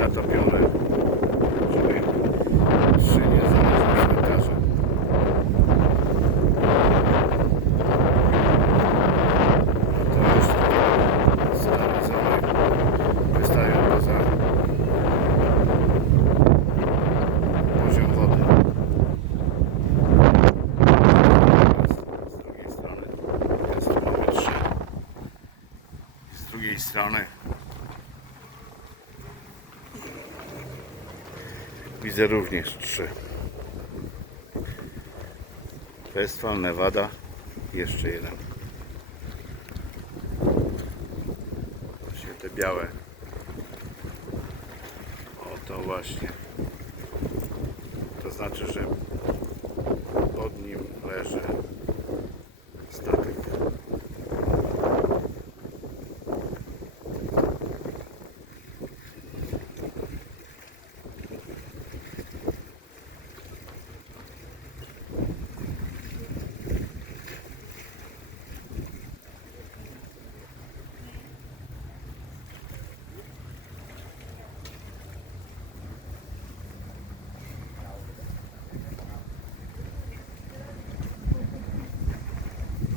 zatopione żeby szynie zamiast cmentarza. To już stare zamek wystają poza poziom wody. Z drugiej strony jest mamy trzy. Z drugiej strony widzę również trzy. Westfal, Nevada, jeszcze jeden. Właśnie te białe. O to właśnie. To znaczy, że